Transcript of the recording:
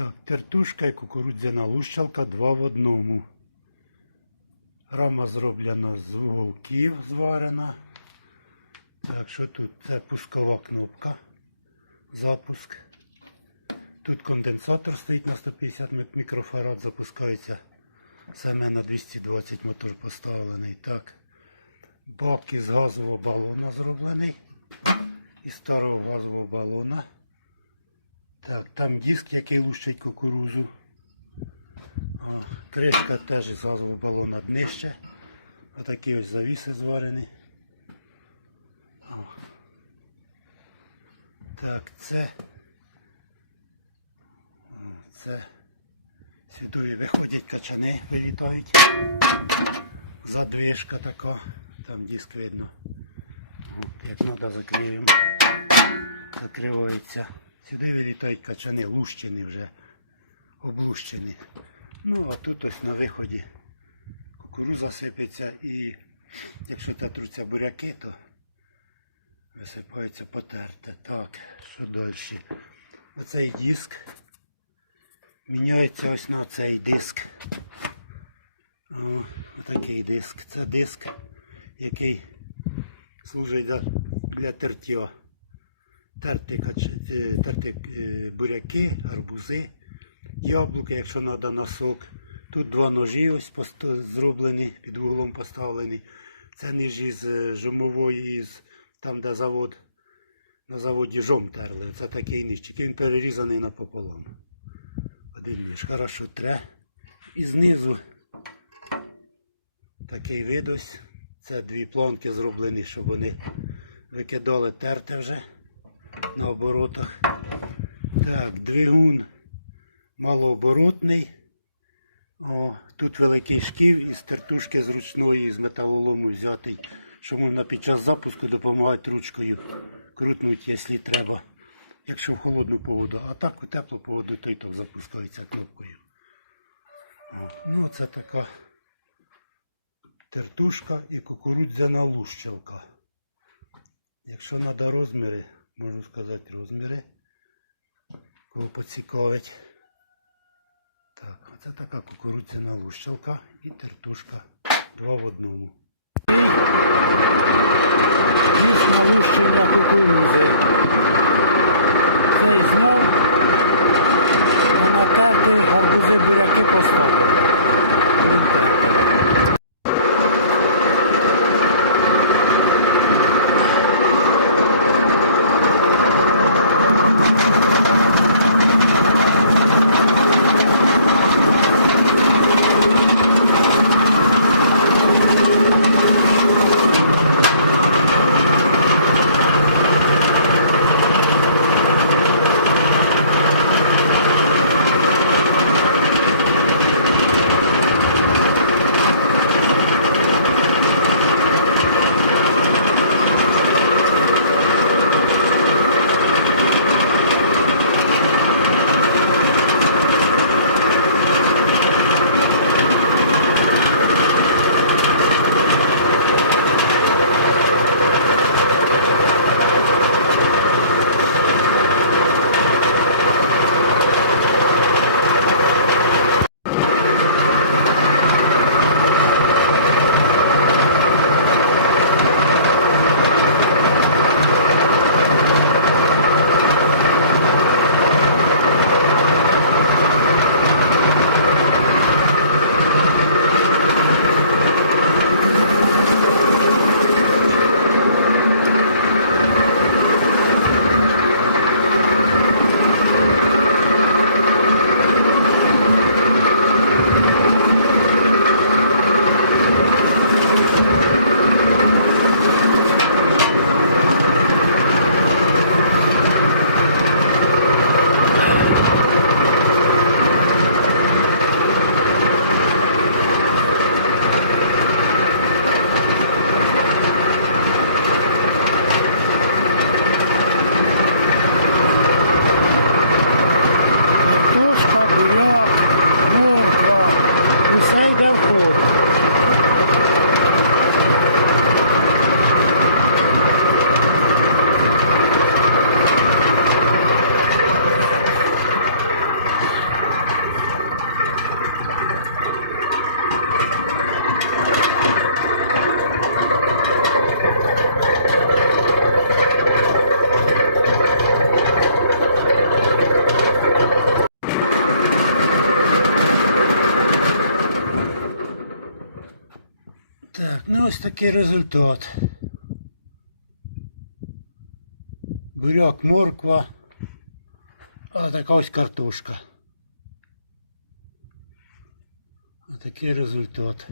Так, тертушка і кукурудзяна лущалка два в одному. Рама зроблена з вуголків зварена. Так, що тут? Це пускова кнопка. Запуск. Тут конденсатор стоїть на 150 мік- мікрофарад, запускається саме на 220 мотор поставлений. Так. Бак із газового балона зроблений. Із старого газового балона. Так, там диск, який лущить кукурузу. Кришка теж із газового балона днище. Отакі ось завіси зварені. Так, це. Це сюди виходять качани, вилітають. Задвижка така, там диск видно. Як треба закриємо. Закривається. Сюди вилітають качани, лущені вже, облущені. Ну, а тут ось на виході кукуруза сипеться і якщо татруться буряки, то висипається потерте. Так, що далі? Оцей диск міняється ось на цей диск. О, отакий диск. Це диск, який служить для, для тертя. Терти, кач- е, терти е, буряки, гарбузи, яблука, якщо треба на сок. Тут два ножі ось посто- зроблені, під углом поставлені. Це ніж із е, жомової, із, там де завод, на заводі жом терли. Це такий ніж, він перерізаний напополам. Один ніж. Хорошо тре. І знизу такий вид ось. Це дві планки зроблені, щоб вони викидали терте вже на оборотах. Так, двигун малооборотний. О, тут великий шків із тертушки зручної, з металолому взятий, що можна під час запуску допомагати ручкою крутнути, якщо треба. Якщо в холодну погоду, а так у теплу погоду, то і так запускається кнопкою. Ну, це така тертушка і кукурудзяна лущалка. Якщо треба розміри, можу сказати розміри. Кого поцікавить. Так, оце така кукурудзяна лущалка і тертушка. Два в одному. Такий результат. Буряк, морква, а така ось картошка. Отакий результат.